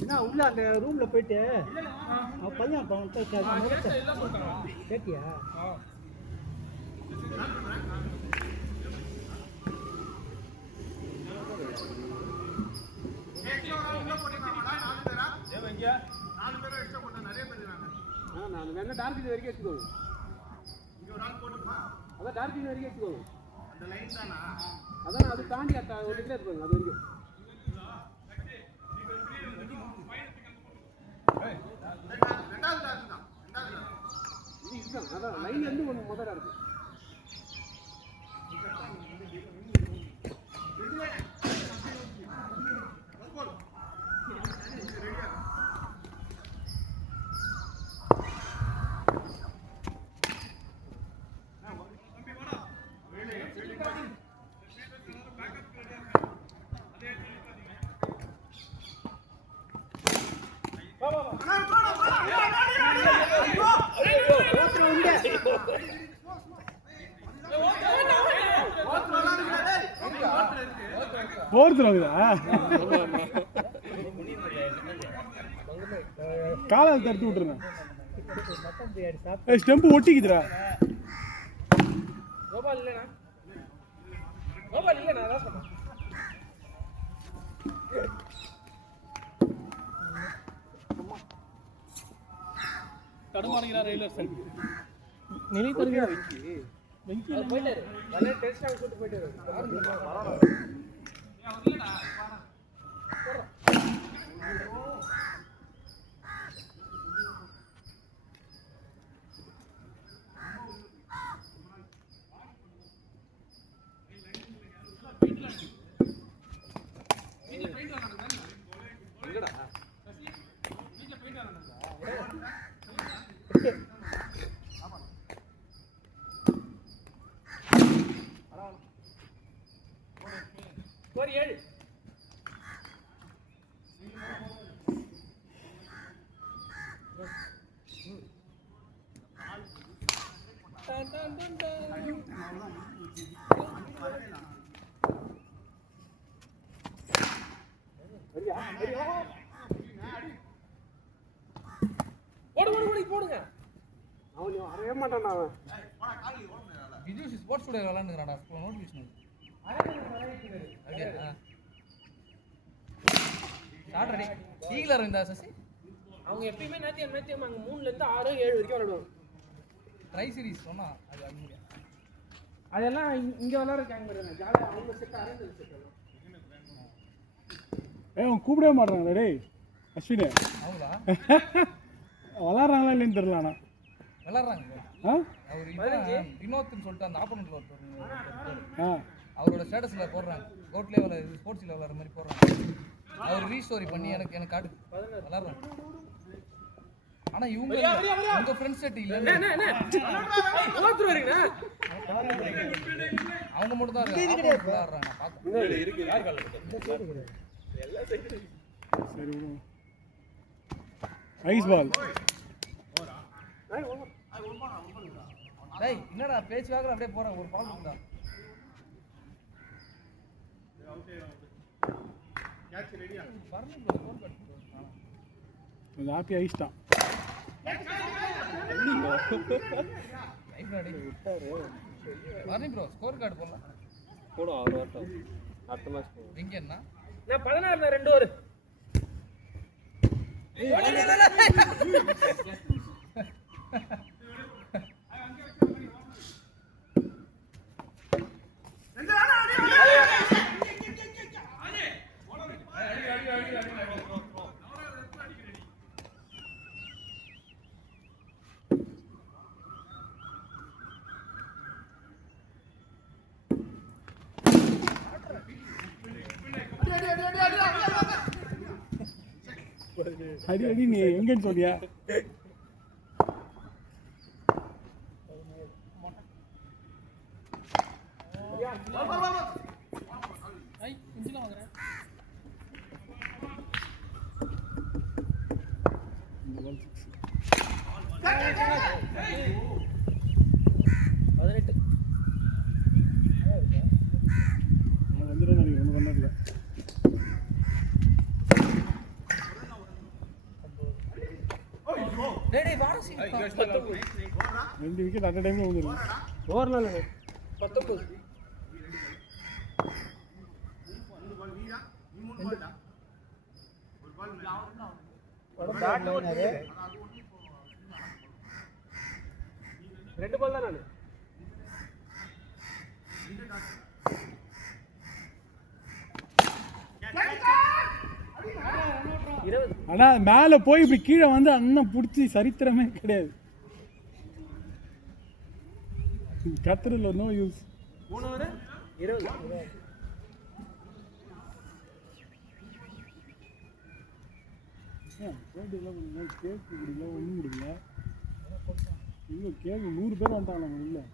என்ன உள்ள அந்த ரூம்ல போயிட்டு பையன் கேட்டியா? நான் வேணா டார்க் இது வரைக்கும் எடுத்துக்கோங்க. அதான் டார்க் இது வரைக்கும் எடுத்துக்கோங்க. அதான் அது தாண்டி ஒரு இடத்துல எடுத்துக்கோங்க. அது வரைக்கும் அதான் லைன் வந்து ஒன்று முதல்ல இருக்கு. காலை தடுத்து விட்டுருங்க. ஸ்டெம்பு ஒட்டிக்குதுடா. கோபால் இல்லைண்ணா, கோபால் இல்லைண்ணா, அதான் சொன்னேன். தடுமாறுகிறார் ரயிலர் நிலை தருகிறார். போயிட்டாரு போயிட்டாரு. போடுங்க. அவன் அறைய மாட்டான். அவன் விஜய் ஸ்போர்ட்ஸ் ஸ்டுடியோ விளையாண்டுறாடா. Notification start ready. ஈகிலர் இந்த சசி அவங்க எப்பயுமே நேத்து அங்க 3 ல இருந்து 6 7 வரைக்கும் விளையாடுவாங்க. ட்ரை சீரிஸ் சொன்னா அது அங்க அதெல்லாம் இங்க விளையாடுற கேங் வரேன். ஜாலியா அவங்க செட் அரேஞ்ச் செட் எல்லாம். அவன் கூப்பிடவே மாட்டாங்க டேய் அஸ்வினே. அவங்களா விளையாடுறாங்களா இல்லைன்னு தெரியல. ஆனால் விளையாடுறாங்க. அவர் வினோத்னு சொல்லிட்டு அந்த ஆப்போனன்ட்ல ஒருத்தர் அவரோட ஸ்டேட்டஸ்ல போடுறாங்க. கோட் லெவலில் ஸ்போர்ட்ஸ் விளையாடுற மாதிரி போடுறாங்க. அவர் ரீஸ்டோரி பண்ணி எனக்கு காட்டு விளையாடுறாங்க. ஆனா இவங்க உங்க ஃப்ரெண்ட்ஸ் செட் இல்ல. அவங்க மட்டும் தான் விளையாடுறாங்க. ஐஸ் பால். டேய் என்னடா பேச்சு வாக்குற அப்படியே போறேன். ஒரு பால் இருக்குடா. கேட்ச் ரெடியா வரணும் ப்ரோ. Phone cut bro. இது ஆப்பி ஐஸ்டா. லைவ் ரெடி விட்டாரு. வரணும் ப்ரோ. ஸ்கோர் கார்டு போடலாம். போடு அவர் வரட்டும். அடுத்த மேட்ச் போ. இங்க என்ன நான் 16 ல 2 ஓவர். அடி அடி நீ எங்கன்னு சொல்லியா? 2 விக்கெட் அட் டைம்ல வந்துடும். ஓவர்னால 19 2 பால் தான் நானு. ஆனா மேல போய் இப்படி கீழே வந்து அண்ணன் பிடிச்சி சரித்திரமே கிடையாது. கத்துறதுல நோ யூஸ். 3 ஓவர் 20 கேக்கு குடிக்கல ஒன்றும் குடிக்கல. இல்லை கேக்கு 100 பேர் வந்துட்டாங்க நம்ம இல்லை.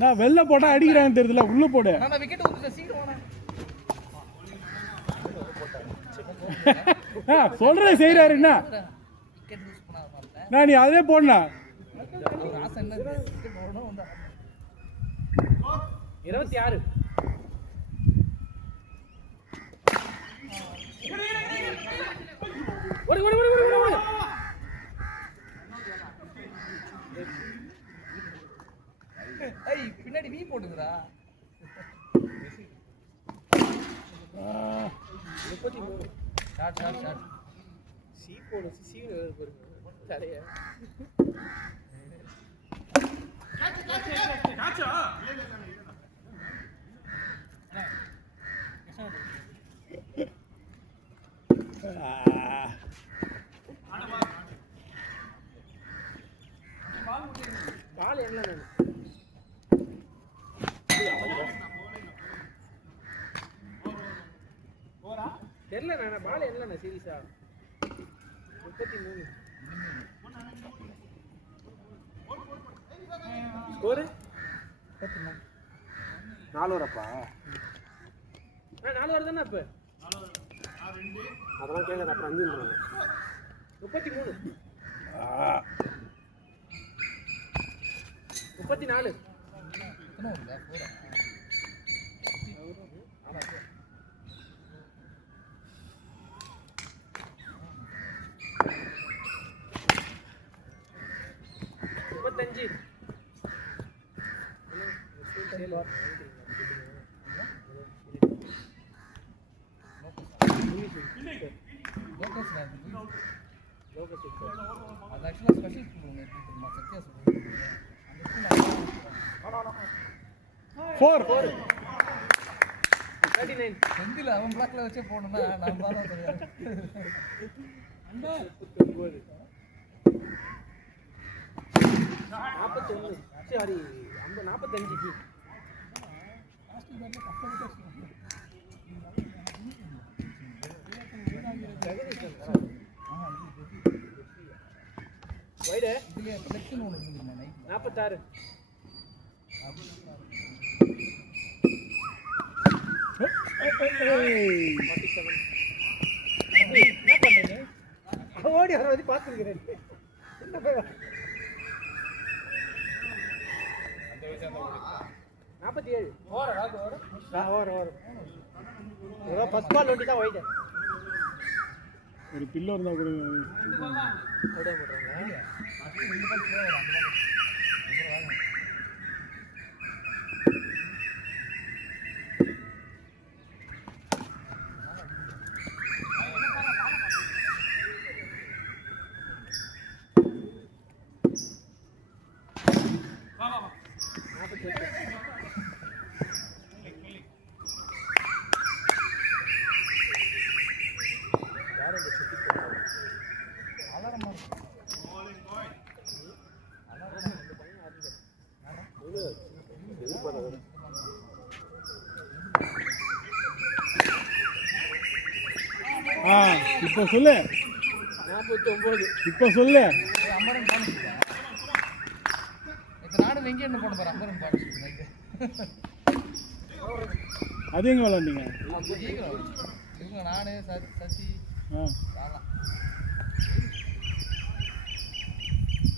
நான் வெளில போட்டா அடிக்கிறான்னு தெரியல. உள்ள போடு. சொல்றேன் செய்யறாரு. என்ன நான் நீ அதே போடல. 26 ஓடி ஓடி ஓடி ஓடி. ஏய் பின்னாடி வீ போடுங்கடா. 33 ஷாட் ஷாட் ஷாட். சி போடு சி பாருங்க. சரியா காச்சா பால் என்ன நான் தெரியல. நான் பால் என்ன சீரியஸா 33 ஸ்கோர் 4 ஓவரப்பா. 4 ஓவர் தானே இப்ப. அதெல்லாம் கேட்காது. அப்புறம் 5 33 34 35 4 39 செந்தில் அவன் பிளாக்ல வச்சே போகணும்னா நான் தான் தெரியாது. 41 சாரி 45 வைடு இதுல செக்ஷன் ஒன்று இருக்குங்க நைட் 46 என்ன பண்றீங்க? ஓடி வர வந்து பார்த்துருக்கிறேன். என்ன போய் 47 ஓவர் ஃபர்ஸ்ட் பால் ஒண்டி தான் வைடு. ஒரு பில்லோ இருந்தா கூட அப்படியே போடுறாங்க. இப்போ சொல்லு. 49 இப்போ சொல்லு. அமரன் பாலிசிப்பா. இப்போ நானும் வெங்கி என்ன போட போகிறேன். அமரன் பாலிசி நைட்டு அது எங்கே விளாண்டீங்க? இவங்க நான் சசி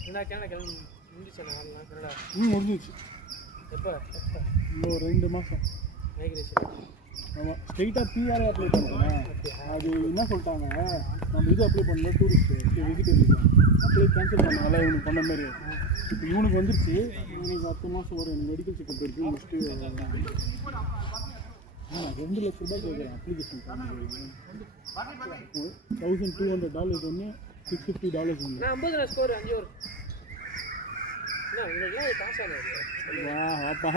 என்ன கிளம்பி முடிஞ்சிச்சா நாலாம் கரெக்டா முடிஞ்சிச்சு. எப்போ இன்னும் 2 மாதம். மைக்ரேஷன் ஆமாம், ஸ்ட்ரெயிட்டாக பிஆர் அப்ளை பண்ணுறேன். அது என்ன சொல்லிட்டாங்க, நம்ம இது அப்ளை பண்ணல டூரிஸ்ட்டு வெஜிடேரியன் அப்ளை கேன்சல் பண்ணால இவனுக்கு பண்ண மாதிரி. இப்போ இவனுக்கு வந்துருச்சு. இவனுக்கு அடுத்த மாதம் ஒரு மெடிக்கல் செக்அப் இருக்குது முடிச்சுட்டு 2 லட்ச ரூபாய் கேட்குறேன் அப்ளிகேஷன் பண்ணி. $1,200 ஒன்று, $650 ஒன்று. நான் 50 ஸ்கோர் 5 வரும். என்ன உங்களுக்கு காசு ஆகுது? வா அப்பா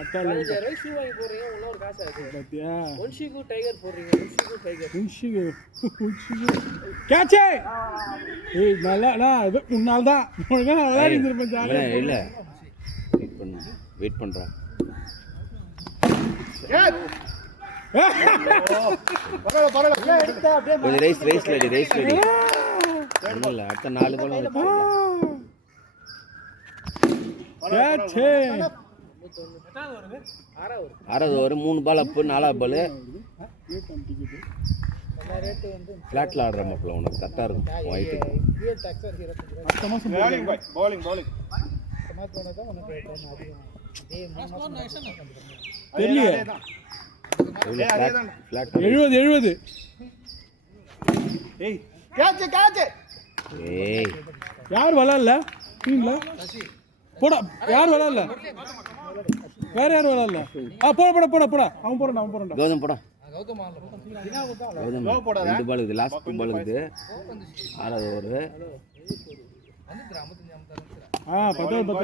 அத்தால 15,000 ஷூ வாங்கி போடுறீங்க, ஒன்றும் ஒரு காசு ஆகுது. பார்த்தியா? ஒன்ஷிகு டைகர் போடுறீங்க, ஒன்ஷிகு டைகர். கேட்சே ஏய் நல்லா நான் இது உன்னால தான் உனக்கு நான் விளையாடி இருப்பேன் ஜாலியா. இல்ல வெயிட் பண்றா. கொஞ்சம் ரேஸ் லடி ஒன்றும் இல்லை, அடுத்த 4 பால் கேட்சே 6வது ஒரு 3 பால் அப்பு 4வது பால் ஃப்ளாட்டில் ஆடுற மாப்பிள்ள உனக்கு கரெக்டாக இருக்கும் ஒயிட்டு. அடுத்த மாதம் bowling தெரியல. ஃப்ளாட் 70 ஏய் கேட்ச் ஏய் யார் விளாட்ல டீம்ல போடா, யார் விளாட்ல, வேற யார் விளாட்ல? போட அவன் போறான்டா. கௌதம் போடா. கௌதம் ஆடல கௌதம் 2 பால் இருக்குது, லாஸ்ட் 2 பால் இருக்குது. 6வது ஒரு வந்துடா 55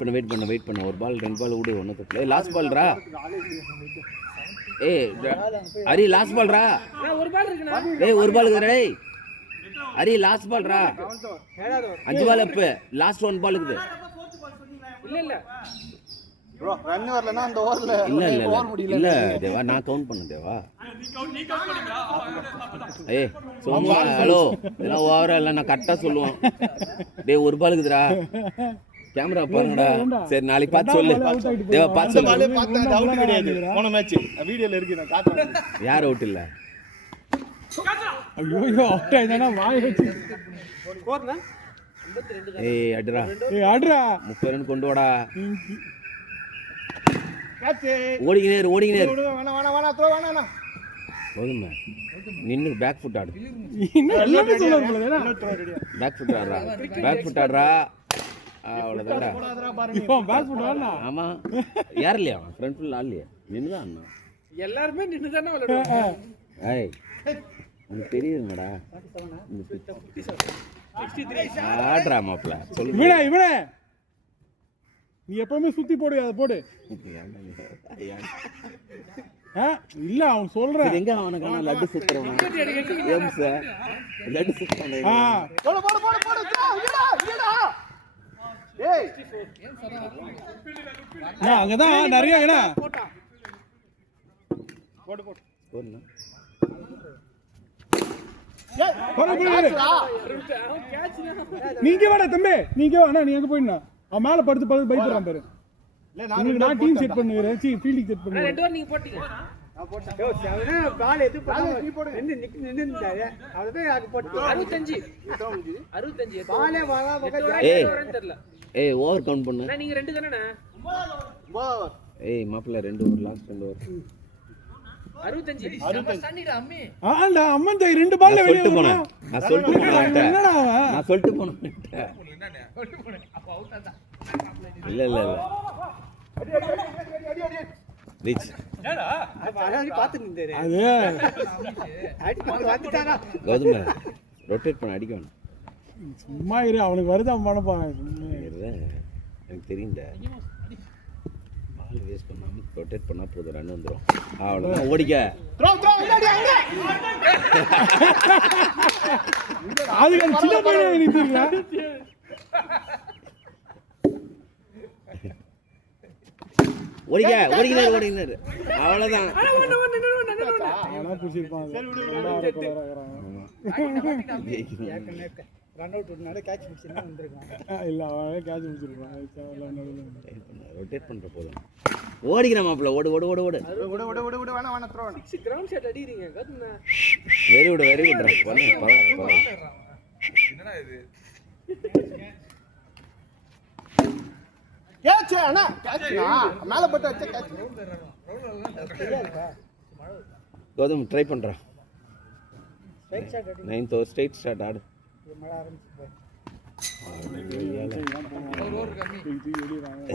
10 வெயிட் பண்ண ஒரு பால் 2 பால் விடு ஒன்று தட்டல. லாஸ்ட் பால்ரா. ஏய் ஹரி லாஸ்ட் பால்ரா. ஒரு பால் இருக்குண்ணா. ஏய் ஒரு பால் இருக்குடா. டேய் ஹரி லாஸ்ட் பால்ரா. 5 பால் அப்பு லாஸ்ட் 1 பால் இருக்குது. இல்ல ப்ரோ ரன் வரலனா அந்த ஓவர்ல இல்ல தேவா, நான் கவுண்ட் பண்ண தேவா. ஏய் சோமா ஹலோ, இதெல்லாம் ஓவரா இல்ல, நான் கரெக்டா சொல்லுவேன். டேய் ஒரு பால் இருக்குதுடா. கேமரா பாருங்கடா. சரி நாளைக்கு பார்த்து சொல்லு தேவா, பார்த்து சொல்லு. பாலே பார்த்தா அவுட் கிடையாது போன மேட்ச் வீடியோல இருக்கு, நான் காட்டுறேன். யார் அவுட் இல்ல? ஐயோ அவுட் ஆயிதானா வாய் வச்சு. ஸ்கோர்னா 52. ஏய் அட்ரா 30 ரன் கொண்டு வாடா. கேட்ச் ஓடிக்கினே வேணா த்ரோ வேணா போதுமா நின்னு பேக் ஃபுட் ஆடு. இன்னும் எல்லாமே சொல்லுவாங்க போல ஏனா பேக் ஃபுட் ஆடுறா அவ்வளோதான்டா. இப்போ பேக் ஃபுட் ஆடுனா. ஆமா யார் இல்லையா ஃப்ரண்ட் ஃபுல் ஆடலையா, நின்றுதான் ஆடணும். எல்லாருமே நின்னு தானே விளையாடுவாங்க. ஏய் உனக்கு தெரியுதுங்கடா ஆடுறா மாப்பிள்ள சொல்லு. இவனே நீ எப்பவுமே சுத்தி போடு, அதை போடு. இல்ல அவன் சொல்றேன். எங்க அவனுக்கான லட்டு சுத்துறவன் லட்டு சுத்துறவன். ஏய் அங்கதான் நிறைய ஏன்னா போடுனா நீங்க வாடா தம்பி, நீங்க வா. நீ எங்க போயிடா, அவன் மேல படுத்து பயப்படுறான் பாரு. உங்களுக்கு நான் டீம் செட் பண்ணுகிறேன், ஃபீல்டிங் செட் பண்ணுறேன். 2 ஓவர் நீங்க போட்டீங்க. நான் போட்டேன். யோ செவனே பால் எது பண்ணாம நீ போடு. நின்னுட்டாரு. அவதே அது போட்டு 65 பாலே வராம தெரியல. ஏய் ஓவர் கவுண்ட் பண்ணு. நீங்க 2 தானே? ஏய் மாப்பிள்ள 2 ஓவர் லாஸ்ட் 2 ஓவர் 65 தண்ணிடா அம்மி. ஆண்டா அம்மன் தாய் 2 பால்ல வெளிய போறேன். நான் சொல்லிட்டு போனேன். என்னடா அவன்? நான் சொல்லிட்டு போனேன். என்னடா சொல்லிட்டு போனேன். அப்ப அவுட் ஆதா. இல்ல ரீச் என்னடா அத பாத்து நின்றாரு. அது அடி வந்துட்டாரா? கௌதம் ரொட்டேட் பண்ண அடிக்கணும். சும்மா இரு, அவனுக்கு வருது அவன் பண்ணப்பான். எனக்கு தெரியும்டா. பால் வேஸ்ட் பண்ணாம ரொட்டேட் பண்ணா போதும், ரன் வந்துடும். அவ்வளோதான் ஓடிக்க. அதுக்கு சின்ன பையன் நிறுத்திருக்கா. ஓடிக்கினாரு அவ்வளோதான். அவனா புடிச்சிருப்பான். ரன் அவுட் விட்டனால கேட்ச் பிடிச்சினா வந்திருக்கான். இல்ல அவனே கேட்ச் பிடிச்சிருப்பான். ரொட்டேட் பண்ற போதும். ஓடிக்கிற மாப்பிள்ள ஓடு வேணா த்ரோ வேணா. கிரவுண்ட் ஷாட் அடிறீங்க கத்துனா. வெரி குட் பரவாயில்ல. என்னடா இது கேட்ச் அண்ணா கேட்ச் மேல போட்டு வச்ச கேட்ச் கௌதம் ட்ரை பண்றா ஸ்ட்ரைட் ஷாட் அடி 9th ஓவர் ஸ்ட்ரைட் ஷாட் ஆடு மழை ஆரம்பிச்சு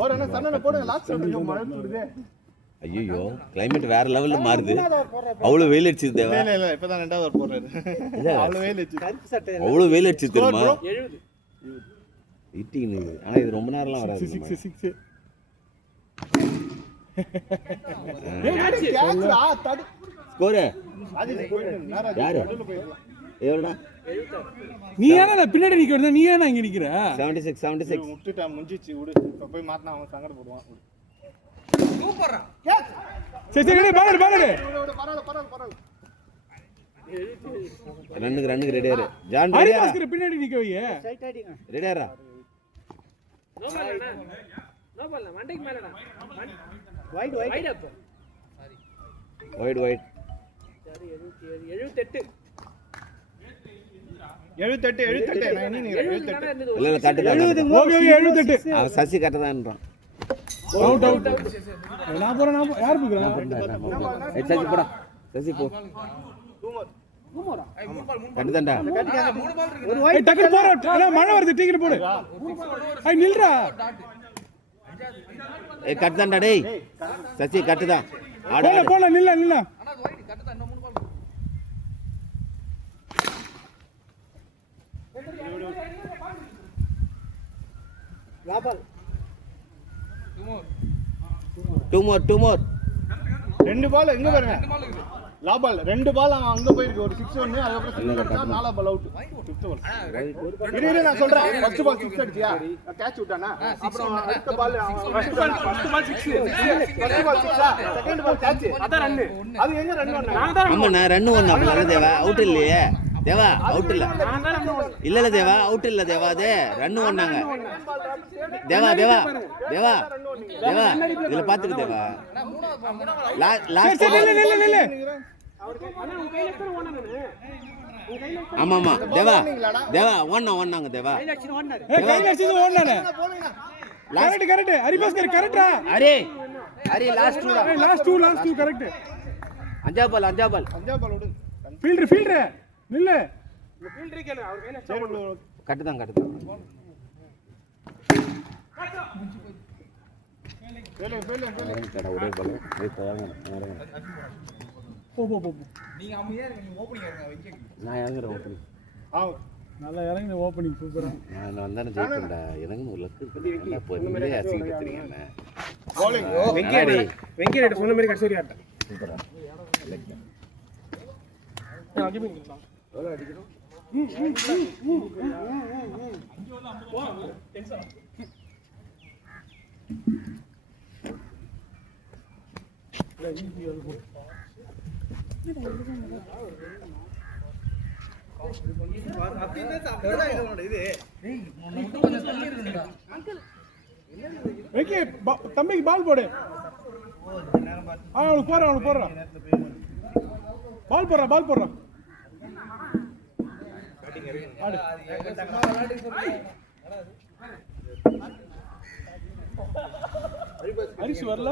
ஒரு என்ன சன்னன போடு லாஸ்ட் ஷாட் மழை தூடுதே ஐயோ கிளைமேட் வேற லெவல்ல மாறுது அவ்வளவு வெயில் அடிச்சுது தேவா இல்ல இப்பதான் ரெண்டாவது ஓவர் போறாரு அவ்வளவு வெயில் அடிச்சு கருப்பு சட்டை அவ்வளவு வெயில் அடிச்சுது தெரியுமா 70 இட்டிங் ஆனா இது ரொம்ப நேரம்லாம் வராது 6 கேட்ச்ரா தடி ஸ்கோர் அது நேரா யாரு எவ்வளோடா நீ ஏன்னா பின்னாடி நிக்க வரத நீ ஏன்னா இங்க நிக்கிற 76 முட்டிட்டா முடிஞ்சிச்சு விடு இப்ப போய் மாத்தினா அவன் சங்கடப்படுவான் சூப்பரா கேட்ச் சரி பாரு பரவாயில்ல ரன்னுக்கு ரெடியா இரு ஜான் ஹரி ரெடியா பாஸ்கர் பின்னாடி நிக்க வையே ஸ்ட்ரைட் அடிங்க ரெடியாரா நோ பால் மண்டைக்கு மேலடா வைட் அப் வைட் சரி 78 78 நான் என்ன 78 இல்ல தட்டு தட்டு ஓகே 78 அவன் சசி கட்டதான்றான் அவுட் நான் போறேன் யார் போறா சசி போடா சசி போ கட்டு தான்டா ஏய் டக்கு போற அட மழை வருது டிக்கெட் போடு ஏய் நில்றா ஏய் கட்டு தான்டா டேய் சசி கட்டு தான் ஆடு போல நில்ல லாபால் டூ மோர் ரெண்டு பால் எங்க பாருங்க லாபால் ரெண்டு பால் அவன் அங்க போயிருக்கு ஒரு 6 1 அதுக்கு அப்புறம் 6 அடிச்சா நாலா பால் அவுட் 5th பால் இரு நான் சொல்றேன் ஃபர்ஸ்ட் பால் 6 அடிச்சியா கேட்ச் விட்டானா அப்புறம் அடுத்த ball first ball 6 first ball 6 second ball catch அத ரன் அது எங்க ரன் பண்ணா ஆமா நான் ரன் பண்ணல தேவா அவுட் இல்லையே தேவா அவுட் இல்ல தேவா அவுட் இல்ல தேவா அது ரன் பண்ணாங்க தேவா இதுல பாத்துக்க தேவா லாஸ்ட் நில்ல ஆமா தேவா ஓடுனாங்க தேவா ஏய் கையில அடிச்சது ஓடுனானே கரெக்ட் ஹரி பாஸ்கர் கரெக்ட்டா அரே லாஸ்ட் டூ கரெக்ட் அஞ்சா பால் விடு ஃபீல்டர் நில்லு ஃபீல்டர் கேளு அவர் கையில கட்டுதான் ஒரே பால் போ நீங்க அமைதியா இருங்க நீங்க ஓபனிங் இருங்க வைக்க நான் இறங்குறேன் ஓப்பனிங் நல்லா இறங்கி ஓப்பனிங் சூப்பரா நான் வந்தானே ஜெயிப்பேன்டா எனக்கு ஒரு லக்கு இருக்குடா போய் நீங்களே அசிங்கப்படுத்துறீங்க என்ன bowling வெங்கடேஷ் சொன்ன மாதிரி கடைசி ஆட்டம் சூப்பரா எவ்வளவு அடிக்கிறோம் தம்பிக்கு பால் போடு அவனுக்கு போடுறான் பால் போடுறான் ஹரிஷ் வரல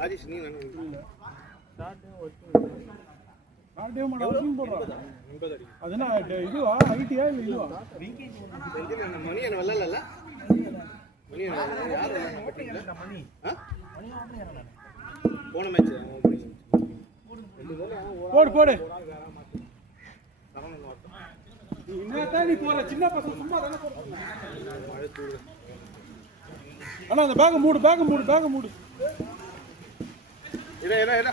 ராஜேஷ் நீ அதுனா இதுவா ஐடியா இல்ல இதுவா மணி என்ன வரல மணி யார் மணி போன மேட்ச் போடு நீ போற சின்ன பசங்க சும்மா தானே அண்ணா அந்த பேக் மூடு இட